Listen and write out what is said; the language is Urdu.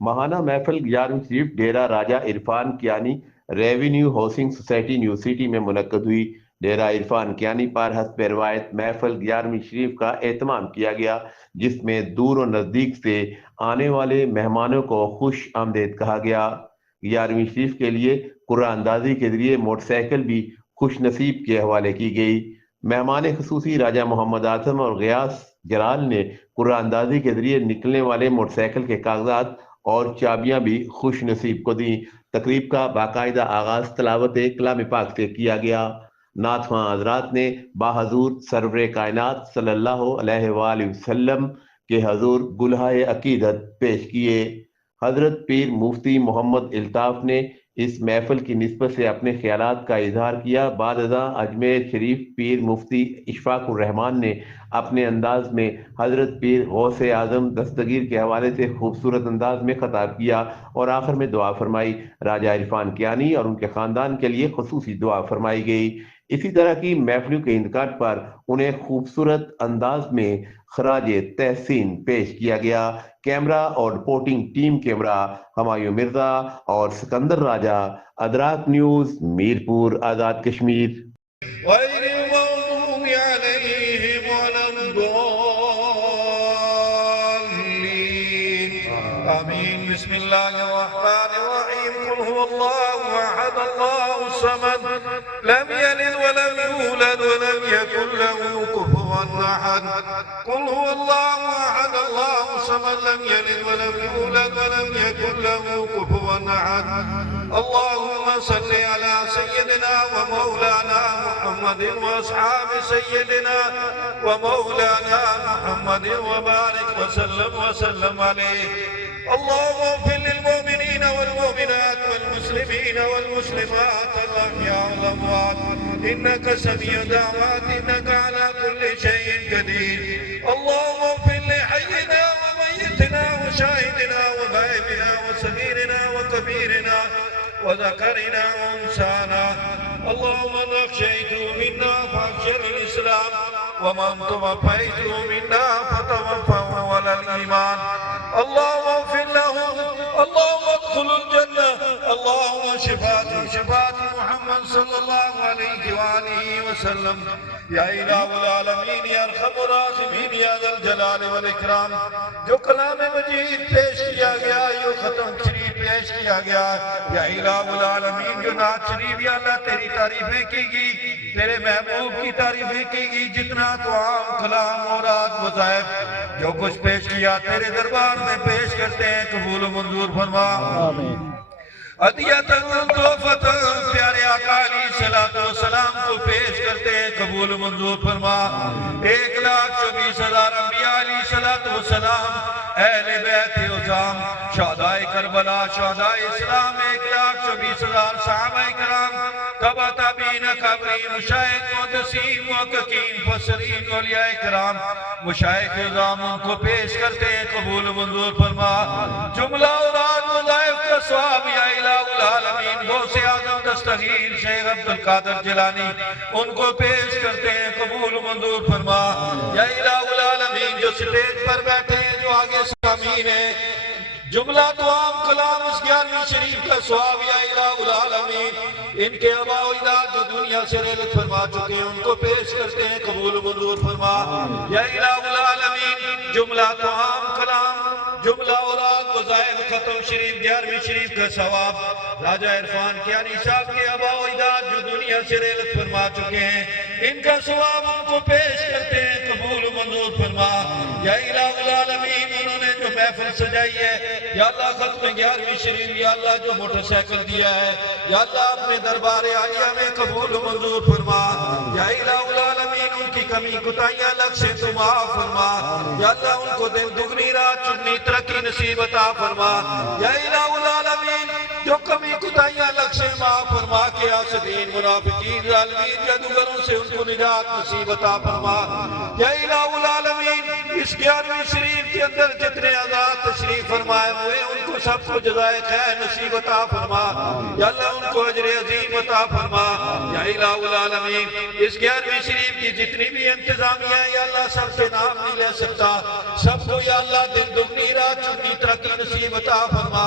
ماہانہ محفل 11ویں شریف Dera Raja Irfan Kiani revenue housing society new city میں منعقد ہوئی۔ ڈیرہ عرفان کیانی پر حسب روایت محفل 11ویں شریف کا اہتمام کیا گیا، جس میں دور و نزدیک سے آنے والے مہمانوں کو خوش آمدید کہا گیا۔ 11ویں شریف کے لیے قرآن اندازی کے ذریعے موٹر سائیکل بھی خوش نصیب کے حوالے کی گئی۔ مہمان خصوصی راجہ محمد اعظم اور غیاث جلال نے قرآن اندازی کے ذریعے نکلنے والے موٹر سائیکل کے کاغذات اور چابیاں بھی خوش نصیب کو دیں۔ تقریب کا باقاعدہ آغاز تلاوت کلام پاک سے کیا گیا۔ نعت خواں حضرات نے باحضور سرور کائنات صلی اللہ علیہ وآلہ وسلم کے حضور گلہائے عقیدت پیش کیے۔ حضرت پیر مفتی محمد الطاف نے اس محفل کی نسبت سے اپنے خیالات کا اظہار کیا۔ بعد ازاں اجمیر شریف پیر مفتی اشفاق الرحمان نے اپنے انداز میں حضرت پیر غوث اعظم دستگیر کے حوالے سے خوبصورت انداز میں خطاب کیا اور آخر میں دعا فرمائی۔ راجہ عرفان کیانی اور ان کے خاندان کے لیے خصوصی دعا فرمائی گئی۔ اسی طرح کی محفلوں کے انعقاد پر انہیں خوبصورت انداز میں خراج تحسین پیش کیا گیا۔ کیمرہ اور reporting team camera Humayun Mirza اور سکندر راجہ، ادراک نیوز، میرپور، آزاد کشمیر۔ غير المغضوب عليهم ولا الضالين آمين بسم الله الرحمن الرحيم قل هو الله أحد الله الصمد لم يلد ولم يولد ولم يكن له كفوا أحد قل هو الله أحد الله الصمد لم يلد ولم يولد ولم يكن له كفوا أحد اللهم صل على سيدنا ومولانا محمد وأصحاب سيدنا ومولانا محمد وبارك وسلم عليه اللهم اغفر للمؤمنين والمؤمنات والمسلمين والمسلمات الأحياء والأموات إنك سميع دعوات إنك على كل شيء قدير اللهم اغفر لحينا وميتنا وشاهدنا وغائبنا وصغيرنا وكبيرنا وذكرنا وانسانا اللهم من اخشيته منا فاخشر الاسلام ومن توفيته منا فتوفه على الايمان اللهم اغفر له اللهم ادخل الجنه اللهم شفاعة محمد صلى الله عليه وآله وسلم یا الہ العالمین یا ارحم الراحمین یا ذا الجلال والاکرام۔ جو کلام مجید پیش کیا گیا، جو ختم شریف پیش کیا گیا، یا الہ العالمین جو نعت شریف یا اللہ تیری تعریفیں کی گی، تیرے محبوب کی تعریفیں کی گی، جتنا دعا کلام اوراد وظائف جو کچھ پیش کیا تیرے دربار میں پیش کرتے ہیں، قبول و منظور فرما آمین۔ عطیتاً تحفتاً پیارے آقا علیہ السلام کو پیش کرتے ہیں، قبول منظور فرما۔ 1,24,000 انبیاء علیہ السلام، اہل بیت عظام، شہدائے کربلا، شہدائے اسلام، 1,24,000 صحابہ کرام، تبع تابعین، قبری، مشائخ، محدثین، محققین، مفسرین، اولیاء کرام، مشائخ عظام ان کو پیش کرتے ہیں، قبول منظور فرما۔ جملہ اوراد وظائف کا ثواب یا الہ العالمین غوث اعظم دستگیر شیخ عبدالقادر جیلانی ان کو پیش کرتے ہیں، قبول منظور فرما۔ یا الہ العالمین جو سٹیج پر بیٹھے ہیں، جو آگے سامعین ہیں، جملہ دعام کلام اس 11ویں شریف کا ثواب یا الہ العالمین ان کے آباء و اجداد جو دنیا سے رحلت فرما چکے ہیں ان کو پیش کرتے ہیں، قبول منظور فرما۔ یا الہ العالمین جملہ دعام کلام، جملہ اوراد وظائف ختم شریف 11ویں شریف کا ثواب راجہ عرفان کیانی صاحب کے آباء و اجداد جو دنیا سے رحلت فرما چکے ہیں ان کا ثواب ان کو پیش کرتے ہیں، قبول منظور فرما۔ یا الہ العالمین انہوں نے جو محفل سجائی ہے، یا اللہ ختم 11ویں شریف، یا اللہ جو موٹر سائیکل دیا ہے، یا اللہ اپنے دربار عالیہ میں قبول منظور فرما۔ یا الہ العالمین ان کی کمی کوتاہیاں الگ سے تو معاف فرما۔ یا اللہ ان کو دن دگنی رات چگنی ترقی نصیب عطا فرما۔ یا الہ العالمین جو کمی کوتاہیاں الگ سے معاف فرما کے حاسدین، منافقین، ظالمین، جادوگروں سے ان کو نجات نصیب عطا فرما۔ یا الہ العالمین اس 11ویں شریف کے اندر جتنے آزاد تشریف فرمائے ہوئے ان کو کو سب کو جزائے خیر نصیب عطا فرما یا اللہ ان کو اجر عظیم عطا فرما یا الہ العالمین اس 11ویں شریف کی جتنی بھی انتظامیہ ہیں یا اللہ سب سے نام نہیں لے سکتا سب کو یا اللہ دن دگنی رات چگنی ترقی نصیب عطا فرما